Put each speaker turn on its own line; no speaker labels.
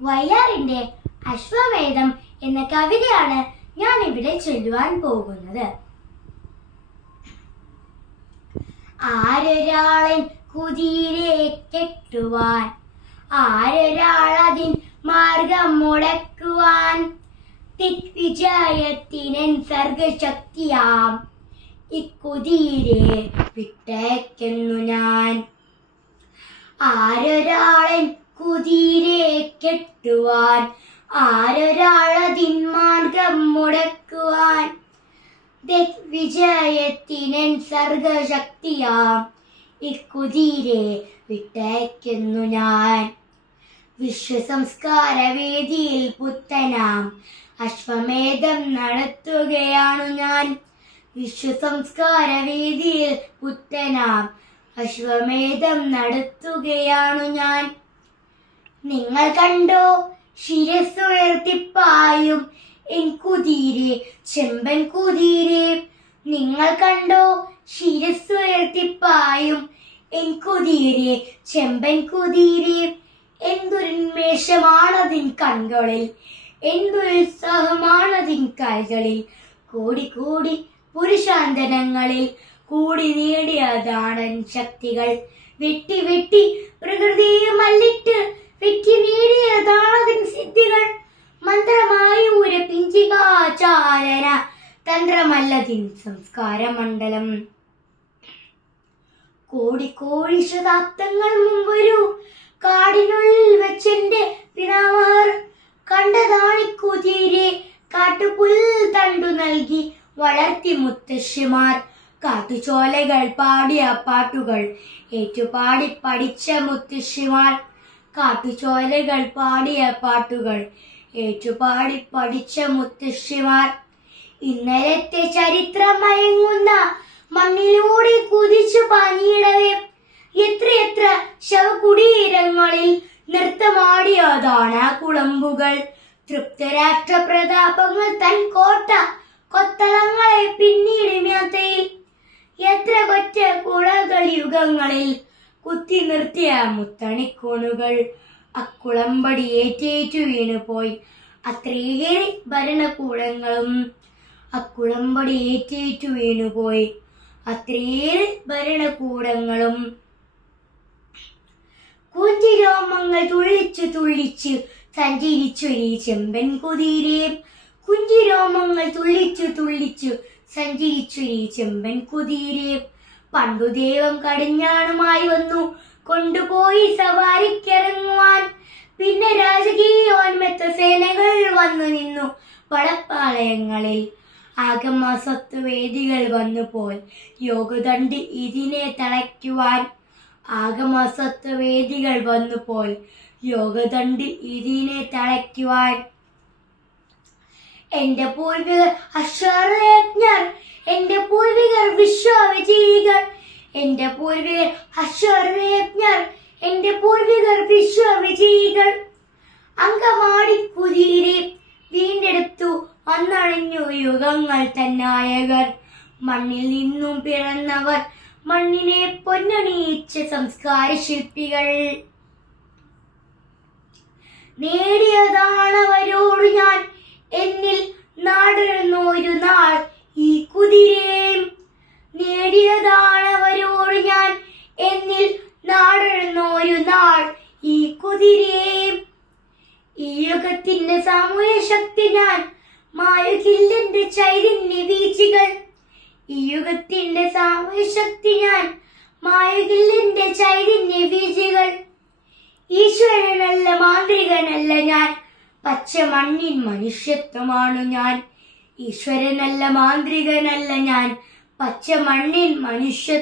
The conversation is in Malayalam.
വയലാറിന്റെ അശ്വമേധം എന്ന കവിതയാണ് ഞാൻ ഇവിടെ ചൊല്ലുവാൻ പോകുന്നത്. ആരൊരാളൻ കുതിരെ കെട്ടുവാൻ ആരൊരാളതിൻ മാർഗം മുടക്കുവാൻ ദിഗ്വിജയത്തിനൻ സർഗശക്തിയാം ഇക്കുതിരെ വിട്ടേക്കുന്നു ഞാൻ. ആരൊരാളൻ കുതിരെ കെട്ടുവാൻ ആരൊരാളതിൻ മാർഗം മുടക്കുവാൻ. ദിഗ്വിജയത്തിനൻ സർഗശക്തിയാം. ഇക്കുതിരെ വിട്ടയക്കുന്നു ഞാൻ. വിശ്വസംസ്കാര വേദിയിൽ പുത്തനാം. അശ്വമേധം നടത്തുകയാണു ഞാൻ. വിശ്വസംസ്കാര വേദിയിൽ പുത്തനാം. അശ്വമേധം നടത്തുകയാണു ഞാൻ. നിങ്ങൾ കണ്ടോ? ശിരസ്സുയർത്തിപ്പായും എൻ കുതിരെ ചെമ്പൻ കുതിരെ. നിങ്ങൾ കണ്ടോ? ശിരസ്സുയർത്തിപ്പായും എൻ കുതിരെ ചെമ്പൻ കുതിരെ. എന്തൊരുന്മേഷമാണതിൻ കൺകളിൽ? എന്തൊരുത്സാഹമാണതിൻ കൈകളിൽ? കൂടി കൂടി പുരുഷാന്തരങ്ങളിൽ കൂടി നേടിയതാണൻ ശക്തികൾ. വെട്ടി വെട്ടി പ്രകൃതിയെ മല്ലിട്ട് വെറ്റി നേടിയതാണതിൻ സിദ്ധികൾ. മന്ത്രമായി ഊര പിഞ്ചികാചാരന തന്ത്രമല്ലതിൻ സംസ്കാര മണ്ഡലം കോടി കോടി ശതാബ്ദങ്ങൾ മുമ്പൊരു കാടിനുള്ളിൽ വെച്ചെന്റെ പിതാമഹർ കണ്ടതാണിക്കുതിരെ കാട്ടുപുൽ തണ്ടു നൽകി വളർത്തി മുത്തശ്ശിമാർ. കാട്ടുചോലകൾ പാടിയ പാട്ടുകൾ ഏറ്റുപാടി പഠിച്ച മുത്തശ്ശിമാർ. കാട്ടുചോലകൾ പാടിയ പാട്ടുകൾ. ഏറ്റുപാടി പഠിച്ച മുത്തശ്ശിമാർ ഇന്നലത്തെ ചരിത്രം മയങ്ങുന്ന മണ്ണിലൂടെ കുതിച്ചു പാഞ്ഞിടവേ. എത്രയെത്ര ശവകുടീരങ്ങളിൽ നൃത്തമാടിയതാണ് ആ കുളമ്പുകൾ. തൃപ്തരാഷ്ട്ര പ്രതാപങ്ങൾ തൻ കോട്ട കൊത്തളങ്ങളെ പിന്നീട് എത്ര കൊറ്റ കുളകൾ യുഗങ്ങളിൽ കുത്തി നിർത്തിയ മുത്തണിക്കോണുകൾ. അക്കുളമ്പടി ഏറ്റേറ്റു വീണുപോയി. അത്രയേറെ ഭരണകൂടങ്ങളും അക്കുളമ്പടി ഏറ്റേറ്റു വീണുപോയി. അത്രയേറെ ഭരണകൂടങ്ങളും കുഞ്ചിരോമങ്ങൾ തുള്ളിച്ചു തുള്ളിച്ച് സഞ്ചരിച്ചൊരു ചെമ്പൻ കുതിരെ. കുഞ്ചിരോമങ്ങൾ തുള്ളിച്ചു തുള്ളിച്ചു സഞ്ചരിച്ചൊരു ചെമ്പൻ കുതിരെ. പണ്ടു ദൈവം കടിഞ്ഞാണുമായി വന്നു. കൊണ്ടുപോയി സവാരിക്കിറങ്ങുവാൻ. പിന്നെ രാജകീയോന്മത്ത സേനകൾ വന്നു നിന്നു പടപ്പാളയങ്ങളിൽ ആകമാസത്ത് വേദികൾ വന്നു പോയി. യോഗദണ്ഡി ഇതിനെ തളയ്ക്കുവാൻ. ആകമാസത്ത് വേദികൾ വന്നു പോയി. യോഗദണ്ഡി ഇതിനെ തളയ്ക്കുവാൻ. എന്റെ പൂർവികർ അശ്വരയജ്ഞർ എന്റെ പൂർവികർ വിശ്വവിജയികൾ എന്റെ പൂർവികർ അശ്വരയജ്ഞർ എന്റെ പൂർവികർ വിശ്വവിജയികൾ അങ്കമാടി കുതിരെ വീണ്ടെടുത്തു വന്നണഞ്ഞു യുഗങ്ങൾ തന്നായകർ. മണ്ണിൽ നിന്നും പിറന്നവർ മണ്ണിനെ പൊന്നണിയിച്ച സംസ്കാര ശില്പികൾ. നേടിയതാണവരോട് ഞാൻ എന്നിൽ നാടിരുന്നൊരു നാൾ നാടിരുന്നൊരു നാൾ ഈ കുതിരേ. ഈ യുഗത്തിന്റെ സാമൂഹ്യ ശക്തി ഞാൻ മായുകില്ലെന്റെ ചൈതന്യ വീഴ്ചകൾ ഈ യുഗത്തിന്റെ സാമൂഹ്യ ശക്തി ഞാൻ മായുകില്ലെന്റെ ചൈതന്യ വീഴ്ചകൾ ഈശ്വരനല്ല മാന്ത്രികനല്ല ഞാൻ പച്ച മണ്ണിൻ മനുഷ്യത്വമാണു ഞാൻ. ഈശ്വരനല്ല മാന്ത്രികനല്ല ഞാൻ പച്ച മണ്ണിൻ മനുഷ്യ